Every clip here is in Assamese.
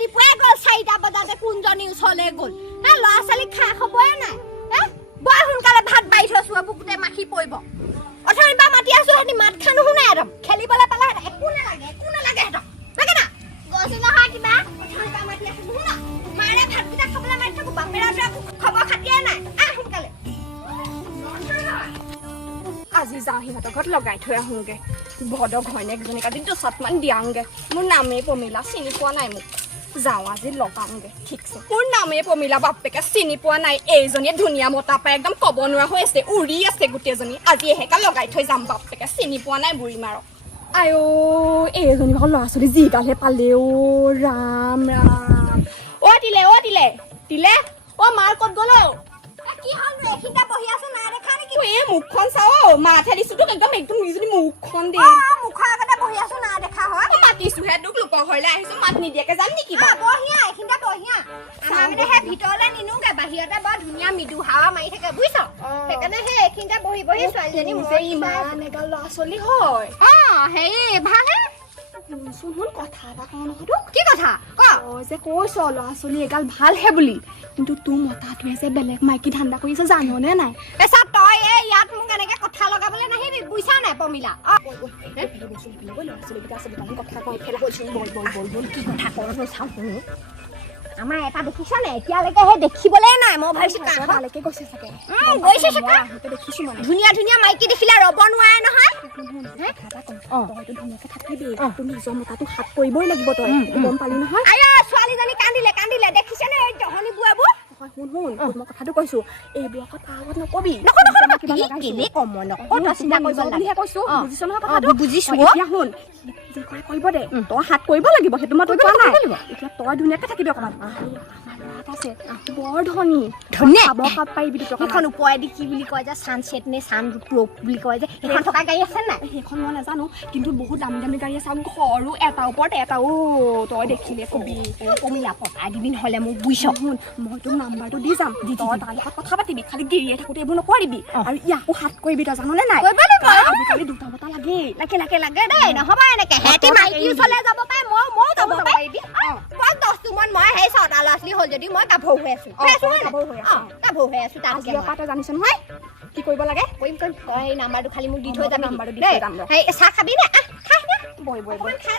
ৰাতিপুৱাই গ'ল 4টা বজাতে কোনজনী ওচৰলৈ গ'ল হে ল'ৰা ছোৱালী খা খবৰে নাই হে বৰ সোনকালে ভাত বাঢ়ি থৈছো বুকুতে মাখি পৰিব অথনি বা মাতি আছো হেতি মাত খা নুশুনে একদম খেলিবলৈ পালে একো নালাগে হেতক লাগে না গৈছে নহয় কিবা অথনি বা মাতি আছো নুশুনা মাৰে ভাতকেইটা খাবলৈ মাতি থাকো বাপেৰা খবৰ খাতিয়ে নাই সোনকালে আজি যাওঁ সিহঁতৰ ঘৰত লগাই থৈ আহোঁগে ভদ ঘৈণীয়েকজনীক আজি 2 মান দিয়াংগে মোৰ নামেই পমিলা চিনি পোৱা নাই মোক যাওঁ আজি লগাওঁগে ঠিকছে মোৰ নামেই পমিলা বাপেকে চিনি পোৱা নাই এইজনীয়ে ধুনীয়া মতা পাই একদম ক'ব নোৱাৰা হৈ আছে উৰি আছে গোটেইজনী আজি এহেকা লগাই থৈ যাম বাপেকে চিনি পোৱা নাই বুঢ়ী মাৰক আইঅ এইজনী ভাগৰ ল'ৰা ছোৱালী যিগালহে পালে অ' ৰাম অ' তিলে অ' মাৰ ক'ত গ'ল কি হ'ল এইখিনিতে বহি আছে না দেখা নেকি এই মুখখন চাও মাথা দিছো তোক একদম নিজনি মুখখন দে মুখৰ আগতে বহি আছো না দেখা হয় মাতিছো হে তোক লোকৰ ঘৰলৈ আহিছো মাত নিদিয়াকে যাম নেকি বহিয়া এইখিনিতে বহিয়া আমাৰ মানে হে ভিতৰলৈ নিনুগে বাহিৰতে বৰ ধুনীয়া মৃদু হাৱা মাৰি থাকে বুজিছ সেইকাৰণে হে এইখিনিতে বহি ছোৱালীজনী মুছে ইমান এগাল ল'ৰা ছোৱালী হয় হেৰি ভালহে শুন কথা এটা কওঁ নহয় কি কথা ক যে কৈছ ল'ৰা ছোৱালী এগাল ভালহে বুলি কিন্তু তোৰ মতাটোৱে যে বেলেগ মাইকী ধান্দা কৰিছে জাননে নাই পেছা তই এই ইয়াত মোক এনেকে কথা লগাবলৈ নাহিবি বুইছা নাই পমিলা কথা কওঁ বল কি কথা কওঁ চাওঁ আমাৰ এটা দেখিছা নে এতিয়ালৈকে সেই দেখিবলৈ নাই মই ভাবিছো কালৈকে গৈছে চাগে দেখিছো মানে ধুনীয়া মাইকী দেখিলে ৰ'ব নোৱাৰে নহয় তইতো ধুনীয়াকে থাকিবি তোৰ নিজৰ মতাটো হাত কৰিবই লাগিব তই গম পালি নহয় ছোৱালীজনী কান্দিলে দেখিছে নে এই জহনী বুৱাবোৰ শুন মই কথাটো কৈছো এইবোৰ আকৌ তাৰ আগত নকবি বুজিছ নহয় কথাটো বুজিছো এতিয়া শুন যে কৰিব দে তই হাত কৰিব লাগিব সেইটো মই তোক কোৱা নাই এতিয়া তই ধুনীয়াকে থাকিবি অকণমান আছে বৰ ধনী খাব খাব পাৰিবি সেইখন উপায় দি কি বুলি কয় যে ছানছেট নে ছান ৰূপ বুলি কয় যে সেইখন থকা গাড়ী আছে নাই সেইখন মই নাজানো কিন্তু বহুত দামী গাড়ী আছে ঘৰো এটা ওপৰত এটা তই দেখিলে কবি কমিলা পতাই দিবি নহ'লে মোক বুজিছ শুন মই তোক নাম্বাৰটো দি যাম তই তাৰ লগত কথা পাতিবি খালি গিৰিয়ে থাকোঁতে এইবোৰ নকৰিবি আৰু ইয়াকো হাত কৰিবি তই জাননে নাই আজিকালি দুটা মতা লাগে দেই নহ'ব এনেকে হেঁতি মাইকী ওচৰলৈ যাব পাৰে ময়ো যাব পাৰিবি মই 10 মান মই সেই 6টা ল'ৰা ছোৱালী হ'ল যদি মই গাভৰু হৈ আছো গাভৰু হৈ আছো তই জানিছ নহয় কি কৰিব লাগে কৰিম তই সেই নাম্বাৰটো খালি মোক দি থৈ যাবি নাম্বাৰটো দি থৈ যাম সেই চাহ খাবি নে খাই নে বই খাই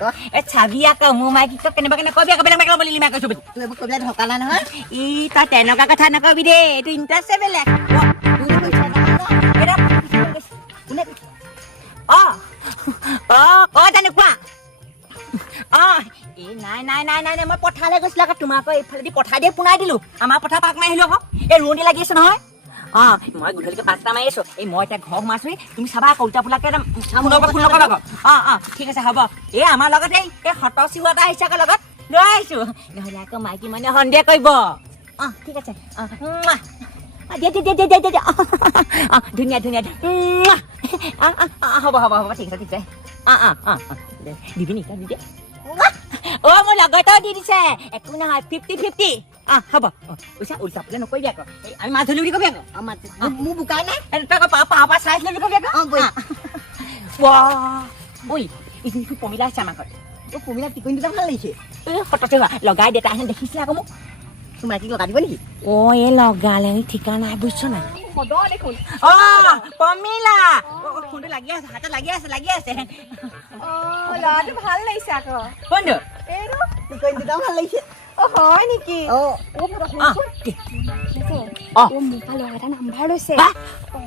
যা চাবি আকৌ মোৰ মাইকী তই কেনেবা কবি আকৌ বেলেগ মাইকী বুলি লিমা কৈছো তই এইবোৰ কবিলা ঢকালা নহয় ই তই তেনেকুৱা কথা নকবি দেই এইটো ইণ্টাৰেষ্টে বেলেগ তেনেকুৱা এই নাই মই পথাৰলৈ গৈছিলো আকৌ তোমাক এইফালেদি পঠাই দিয়ে পোনাই দিলো আমাৰ পথাৰ পাক মাৰি আহিলো আকৌ এই ৰোৱনী লাগি আছে নহয় মই গধূলিকে 5টা মাৰি আছো এই মই এতিয়া ঘৰ সোমাইছো তুমি চাবা আকৌ উল্টা পোলাকে একদম ফোন নকৰিবা আকৌ ঠিক আছে হ'ব এই আমাৰ লগত এই সত চিহুৱা এটা আহিছে আকৌ লগত লৈ আহিছো নহ'লে আকৌ মাইকী মানে সন্দেহ কৰিব ঠিক আছে ধুনীয়া হ'ব ঠিক আছে দিবি নেকি দিদি মোৰ লগৰ এটাও দি দিছে একো নহয় 50-50 হ'ব পইচা উল্টা বোলে নকৰিবি আকৌ আমি মাছ ধৰিলো বুলি কবি আকৌ মোৰ বোকা নাই তই আকৌ পাপা চাইছিলে বুলি কবি আকৌ ঐ এইটো পমিলা আছে আমাৰ ঘৰত পমিলা টিকনি দুটা ভাল লাগিছে ফটোতে লগাই দে তাই দেখিছিলে আকৌ মোক তোমাৰ কি লগাই দিব নেকি এই লগালে ঠিকা নাই বুজিছ নাই পমিলা ফোনটো লাগি আছে হাতত লাগি আছে ল'ৰাটো ভাল লাগিছে আকৌ কোনটো টিকনি দুটা ভাল লাগিছে হয় নেকি মোৰ পৰা ল'ৰা এটা নাম্বাৰ লৈছে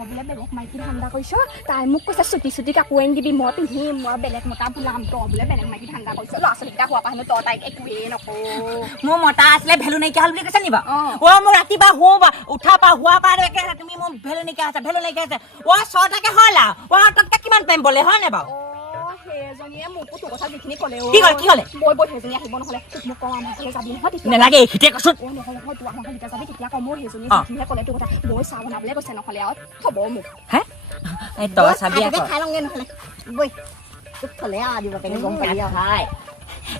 বোলে বেলেগ মাইকী ধান্দা কৰিছ তাই মোক কৈছে চুটি কাপোৰ আনি দিবি মই পিন্ধিম মই বেলেগ মতা বোলাম তই বোলে বেলেগ মাইকী ধান্দা কৰিছ ল'ৰা ছোৱালীকেইটা হোৱাৰ পৰা হেনো তই তাইক একোৱেই নকওঁ মোৰ মতা আছিলে ভেলু নাইকিয়া হ'ল বুলি কৈছে নি বাৰু মোৰ ৰাতিপুৱা উঠা পা হোৱা পা তুমি মোৰ ভেলু নাইকিয়া আছে 6টাকে হ'ল আৰু তাতকে কিমান টাইম বলে হয় নে বাৰু সেইজনীয়ে মোকো তোৰ কথা যিখিনি ক'লে কি ক'লে বৈ সেইজনী আহিব নহ'লে তোক মোক কওঁ আমাৰ ঘৰলৈ যাবি নহয় নালাগে এইখিনিতে কৈছো নহয় তোৰ আমাৰ ঘৰলৈ যাবি তেতিয়া কওঁ মোৰ সেইজনী যিখিনিহে ক'লে তোৰ কথা বৈ চাহ বনাবলৈ কৈছে নহ'লে আৰু হ'ব মোক তই চাবি আকৌ খাই লওঁগে নহ'লে বৈ তোক থ'লে আৰু দিব পাৰিলে গম পালি আৰু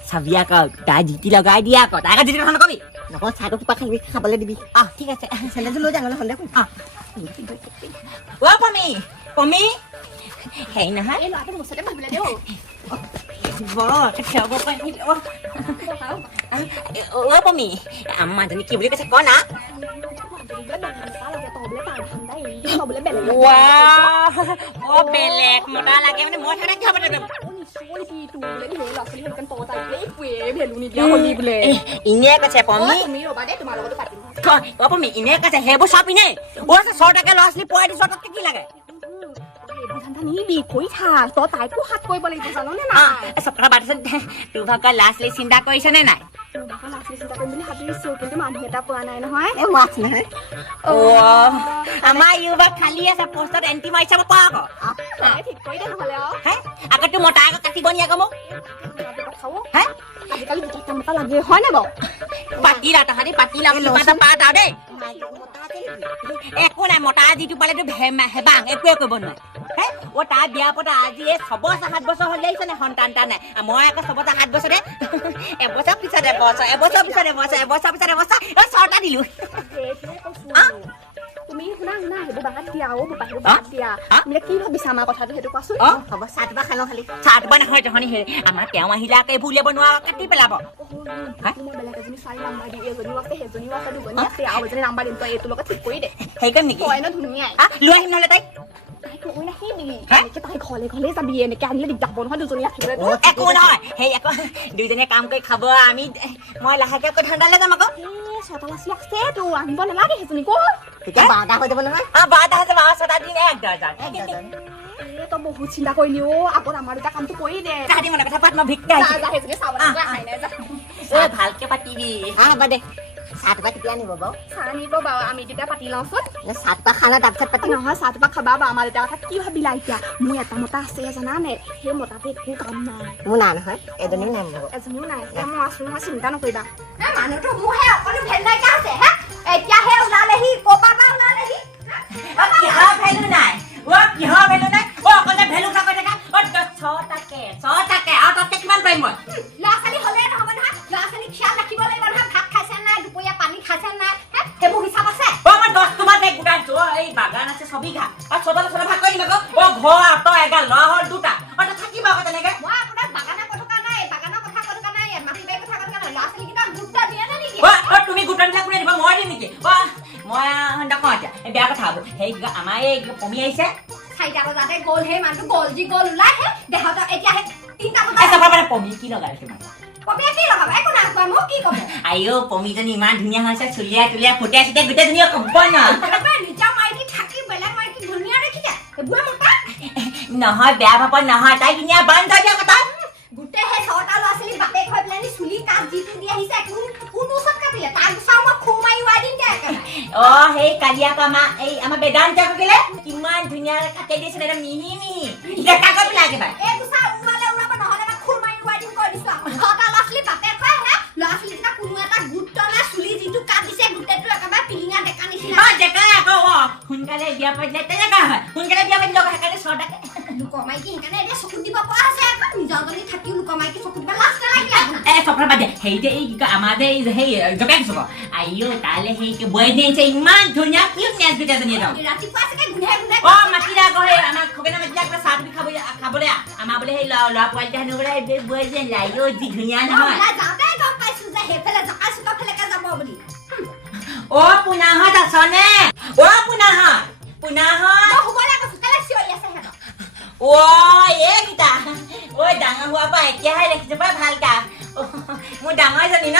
চাবি আকৌ তাই জিতি লগাই দিয়া আকৌ তাই জিতি কথা নকবি নহয় চাহটো কিবা খাবলৈ দিবি ঠিক আছে চেণ্ডেলযোৰ লৈ যাওঁ নহ'লে সন্ধিয়া কৰিম পমি পমি হেৰি নহয় এই ল'ৰাটো মুচতে ভাবিলে দেই পমি মানুহজনী কি বুলি কৈছে ক না বেলেগ মতা লাগে মানে মই থাকে কি হ'ব ইনে কৈছে পমি পমি ইনে কৈছে সেইবোৰ চব ইনে চৰটাকে ল'ৰা ছোৱালী পোৱাই দিছ তাতকে কি লাগে চপৰা বাদ তোৰ ভাগৰ ল'ৰা ছোৱালী চিন্তা কৰিছে নে নাই আমাৰ ইউবাৰ খালী আছে পোষ্টত এণ্টি মাৰি চাব পাৰ আকৌ তোৰ মতা আকৌ কাটিব নি আকৌ মোক পাতিলা তাহাঁতি পাতিলা পাত আৰু দেই একো নাই মতা যিটো পালেতো হেবাং একোৱে কৰিব নোৱাৰে তাৰ বিয়া পতা আজি 6 বছৰ 7 বছৰ হ'ল লাগিছে নে সন্তান এটা নাই মই আকৌ 6 বছৰ 7 বছৰে এবছৰ পিছত এবছৰ পিছত এবছৰ পিছত এবছৰ ছটা দিলো তুমি শুনা সেইবোৰ বাদ দিয়া বাদ দিয়া তুমি কি ভাবিছা আমাৰ কথাটো সেইটো কোৱাচোন হ'ব চাহটো খালোঁ খালি চাহটো নহয় তহনি হেৰি আমাৰ তেওঁ আহিলে আকৌ এইবোৰ উলিয়াব নোৱাৰা কাটি পেলাব মই বেলেগ এজনী ছোৱালী নাম্বাৰ দি এজনীও আছে সেইজনীও আছে দুজনী আছে আৰু এজনী নাম্বাৰ দিম তই এইটোৰ লগত ঠিক কৰি দে সেইকাৰণ নেকি তই ন ধুনীয়াই লৈ আহিম নহ'লে তাইক তাই ঘৰলে ঘৰলে যাবি এনেকে আনিলে দিগদাৰ হ'ব নহয় দুজনী ৰাখিবলৈ একো নহয় সেই আকৌ দুইজনীয়ে কাম কৰি খাব আমি মই লাহেকে আকৌ ঠাণ্ডালৈ যাম আকৌ ছটা ল'ৰা আছে তো আনিব নালাগে সেইজনী ক 12টা হৈ যাব নহয় 12টা হৈছে 6টা দিন 1 ডজন তই বহুত চিন্তা কৰিলি আগত আমাৰ দুটা কামটো কৰি দে তাহাঁতি মনে কথা পাত মই ভিক্ষা সেইজনী চাবলৈ আহাই নাই ভালকে পাতিবি হ'ব দে চাহটোপা কেতিয়া আনিব বাৰু চাহ আনিব বাৰু আমি তেতিয়া পাতি লওঁচোন চাহটোপা খানা তাৰপিছত পাতি নহয় চাহটোপা খাবা বাৰু আমাৰ দেউতাৰ কথা কি ভাবিলা এতিয়া মোৰ এটা মতা আছে জানানে সেই মতাটো একো কাম নাই মোৰ নাই নহয় এজনীও নাই মোৰ এজনীও নাই মই আছো নহয় চিন্তা নকৰিবা মানুহটো মোৰহে অকণো ভেল নাইকিয়া আছে এতিয়াহে ওলালেহি ক'ৰবাৰ পৰা ওলালেহি কিহৰ ভেলু নাই কিহৰ ভেলু নাই অকল যে ভেলু নকৰি থাকা 6টাকে আৰু তাতকে কিমান পাৰিম মই ল'ৰা ছোৱালী হ'লে নহ'ব নহয় ল'ৰা ছোৱালী খিয়াল ৰাখিব লাগিব নহয় ভাত খাইছে নাই দুপৰীয়া পানী খাইছে নাই সেইবোৰ হিচাপ আছে মই 10 তোমাৰ এক গোটাইছো এই বাগান আছে ছবিঘা আৰু ছটা ভাগ কৰি দিম আকৌ ঘৰ আঁতৰ এগাল ল'ৰা হ'ল 2টা আৰু থাকিব আকৌ তেনেকে মই আপোনাক বাগানৰ কথা নাই বাগানৰ কথা নাই মাটি বাৰীৰ কথা নাই ল'ৰা ছোৱালীকেইটা গুৰুত্ব দিয়ে নে নিদিয়ে তুমি গোটা দিলে কোনে দিব মই দিম নেকি মই নকওঁ এতিয়া বেয়া কথা হ'ব সেই আমাৰ এই পমি আহিছে 4টা বজাতে গ'ল সেই মানুহটো গ'ল যি গ'ল ওলাই দেহত এতিয়া 3টা বজাত পমি কি লগাইছে পমিয়ে কি লগাব একো নাই কোৱা মোক কি ক'ব আইও পমিজনী ইমান ধুনীয়া হৈছে চুলিয়া তুলিয়া ফুটিয়া চুটিয়া গোটেই ধুনীয়া ক'ব নিজৰ মাইকী থাকি বেলেগ মাইকী ধুনীয়া দেখিছে সেইবোৰে মতা নহয় বেয়া ভাব নহয় তাই ধুনীয়া বান্ধ দিয়া কথা গোটেই সেই 6টা ল'ৰা ছোৱালী বাপেক হৈ পেলাই চুলি কাট যিটো দি আহিছে কোনো ওচৰত কাটিলে তাৰ পিছত মই খুব মাৰি ওৱাই দিম দে সেই কালিয়া কামা এই আমাৰ বেদান্ত থাকিলে কিমান ধুনীয়া কাটি দিছে এটা মিহি মিহি ডেকা কৰি লাগে বাই এই গুছা উমালে উৰাব নহলে না খুব মাৰি ওৱাই দিম কৈ দিছো 6টা ল'ৰা ছোৱালী বাপেক হৈ ল'ৰা ছোৱালীকেইটা কোনো এটা গুৰুত্ব নাই চুলি যিটো কাট দিছে গোটেইটো একেবাৰে পিলিঙা ডেকা নিচিনা ডেকা আকৌ সোনকালে বিয়া পাতিলে তেনেকা হয় সোনকালে বিয়া পাতিলে সেইকাৰণে 6টাকে লোকৰ মাইকী সেইকাৰণে এতিয়া চকুত দিব পৰা আছে নিজৰজনী থাকিও লোকৰ মাইকী চকুত দিব লাজ নালাগিলে চপৰা বাদ দিয়া সেই যে এই আমাৰ যে সেই জকাই চব আইও তালে সেই বৈ দিছে ইমান ধুনীয়া কিউট নেচ বিটাজনী যাওঁ ৰাতিপুৱা চাগে গুনে মাতিলে আকৌ সেই আমাৰ খগেনা মাতিলে আকৌ চাহ তুমি খাবলৈ আমাৰ বোলে সেই ল'ৰা পোৱালিটা হেনো বোলে বৈ যে আইও যি ধুনীয়া নহয় যাওঁতে গম পাইছো যে সেইফালে জকাই চুকা ফালেকে যাব বুলি পুনাহত আছনে পুনাহত শুবলৈ কৈছো কেলে চিঞৰি আছে সিহঁতক এইকেইটা ডাঙৰ হোৱাৰ পৰা এতিয়াহে দেখিছো পাই ভাল কা মোৰ ডাঙৰজনী ন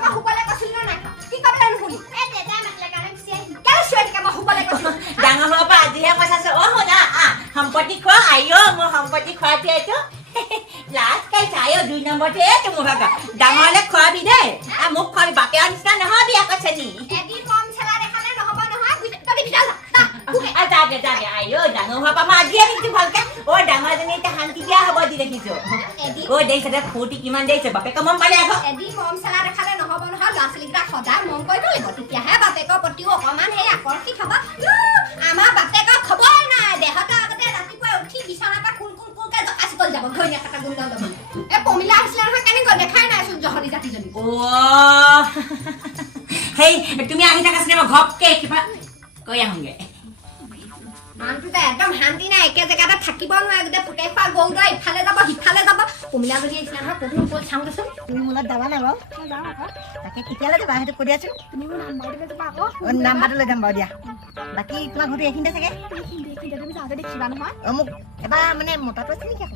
মই শুবলৈ কৈছিলো নে নাই কি কবলে নুশুনি দেউতাই মাতিলে কাৰণে পিছে কেলে চিঞৰি থাকে মই শুবলৈ কৈছিলো ডাঙৰ হোৱাৰ পৰা আজিহে কৈছাছো শুনা সম্পত্তি খোৱা আইও মোৰ সম্পত্তি খোৱাটো এইটো লাষ্ট খাইছা আইও 2 নম্বৰটো এইটো মোৰ ভাগৰ ডাঙৰলে খোৱাবি দেই মোক খোৱাবি বাপেৰ নিচিনা নহয় বিয়া কৈছে নি এদিন কম চেলা দেখালে নহ'ব নহয় তই ভিতৰত যা যাগে আইও ডাঙৰ হোৱাৰ পৰা মই আজিহে দেখিছো ভালকে ডাঙৰজনী এতিয়া শান্তি বিয়া হ'ব দি দেখিছো দেখিছে ফূৰ্তি কিমান দেখিছে বাপেকে মন পালে আকৌ এদিন মৰম চেলা দেখালে নহ'ব নহয় ল'ৰা ছোৱালীকেইটাক সদায় মৰম কৰিব লাগিব তেতিয়াহে বাপেকৰ প্ৰতিও অকণমান সেই আকৰ্ষিত হ'ব আমাৰ বাপেকৰ খবৰে নাই দেহতে আগতে ৰাতিপুৱা উঠি বিচনাৰ পৰা কুলকে জকাচি কৰি যাব ঘৈণীয়েক এটা গুণ ল'ব পমিলা আহিছিলে নহয় কেনেকৈ দেখাই নাইচোন জহনী জাতিজনী সেই তুমি আহি থাকাছিলে মই ঘপকে কিবা কৈ আহোঁগে মানুহটো একদম শান্তি নাই একে জেগাতে থাকিব নোৱাৰে গোটেই পুতেই খোৱা গৰুটো ইফালে যাব সিফালে যাব পমিলা যদি আহিছিলে নহয় পহুম কৈ চাওঁ দেচোন তুমি মোলত যাবা নাই বাৰু যাওঁ আকৌ তাকে কেতিয়ালৈ যাবা সেইটো কৈ দিয়াচোন তুমি মোৰ নাম্বাৰটো লৈ যাবা আকৌ নাম্বাৰটো লৈ যাম বাৰু দিয়া বাকী তোমাৰ ঘৰটো এইখিনিতে চাগে তুমি যাওঁতে দেখিবা নহয় মোক এবাৰ মানে মতাটো আছে নেকি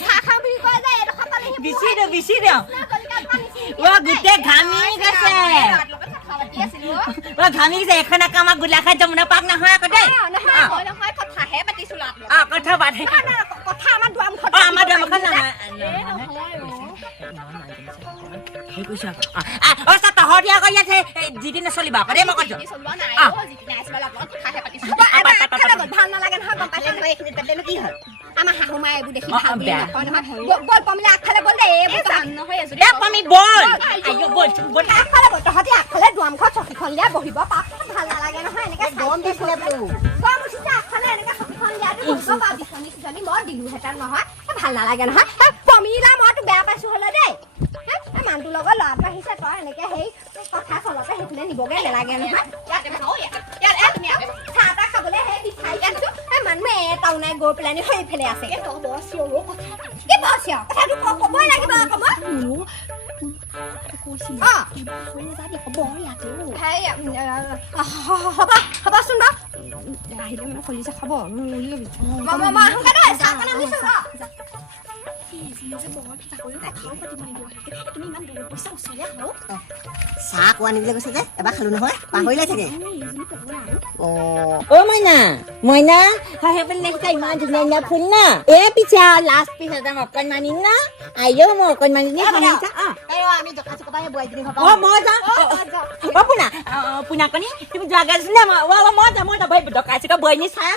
চাহ খাওঁ বুলি কয় যে এডোখৰ পালেহি বিচি দিওঁ গোটেই ঘামি গৈছে ঘামি গৈছে এখন আমাক গোলাঘাট যমুনা পাৰ্ক নহয় আকৌ দেই কথাহে পাতিছো কথা পাতে কথা আমাৰ দুৱাৰমুখত আমাৰ দুৱাৰমুখত নহয় সেই কৈছো আকৌ তহঁতি আকৌ ইয়াত যিটি নচলিবা আকৌ দেই মই কৈছো ভাল নালাগে নহয় গম পাইছে এইখিনিত কি হয় আমাৰ শাহু মায়ে এইবোৰ দেখি ভাল নহয় বল পমিলা আগফালে বল দে পমি বল আগফালে বল তহঁতি আগফালে দুৱাৰমুখত চকীখন দিয়া বহিব পাৰ ভাল নালাগে নহয় এনেকে গৰম দিছিলে বোলো গৰম উঠিছে আগফালে এনেকে চকীখন দিয়াটো বহিব পাৰ বিচনী চিচনী মই দিলোহেঁতেন নহয় ভাল নালাগে নহয় পমিলা মইতো বেয়া পাইছো হলে দেই মানুহটোৰ লগত ল'ৰাটো আহিছে তই এনেকে সেই কথা চলতে সেইফালে নিবগে নালাগে নহয় চাহ তাহ খাবলৈ সেই বিচাৰি আছো মানুহে এটাও নাই গৈ পেলাই সেইফালে আছে কি বচিয় কথাটো ক'বই লাগিব আকৌ মই হ'বচোন বাৰু আহিলে মানে খলিছে খাব চাহ কোৱা নিবলৈ কৈছে যে এবাৰ খালো নহয় পাহৰিলে চাগে অ মইনা মইনা সেইফালে দেখিছা ইমান ধুনীয়া ধুনীয়া ফুল না এই পিছে লাষ্ট পিছ একদম অকণমানি না আইও মই অকণমানি আমি জকা চকা পাই বোৱাইজনী হ'ব মই যাওঁ পোনা পোনা কণী তুমি যোৱা গৈছিলে মই যাওঁ মই যাওঁ ডকাই চিকা বৈনী চাই